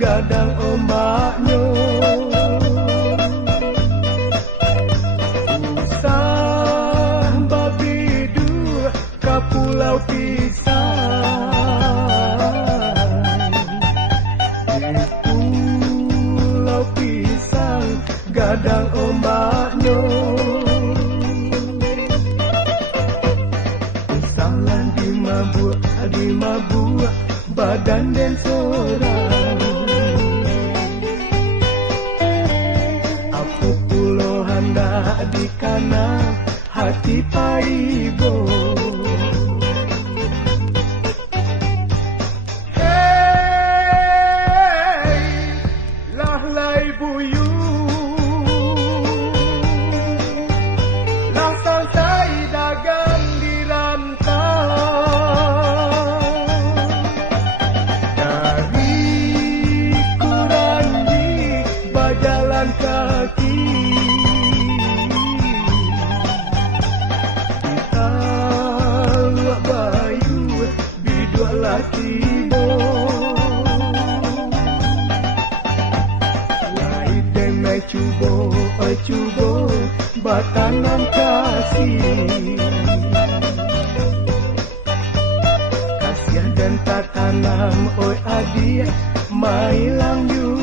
Gadang ombaknya usah babidu ke pulau pisang. Di pulau pisang gadang ombaknya usalan di mabuk badan dan sorang. Di kana hati paibo. Hey, lahlai buyu, lah santai dagang di rantau. Dari Kuranji berjalan kaki. Tibo lai teme cubo batangan kasih kasihan dan tak tanam oi adik mailang you.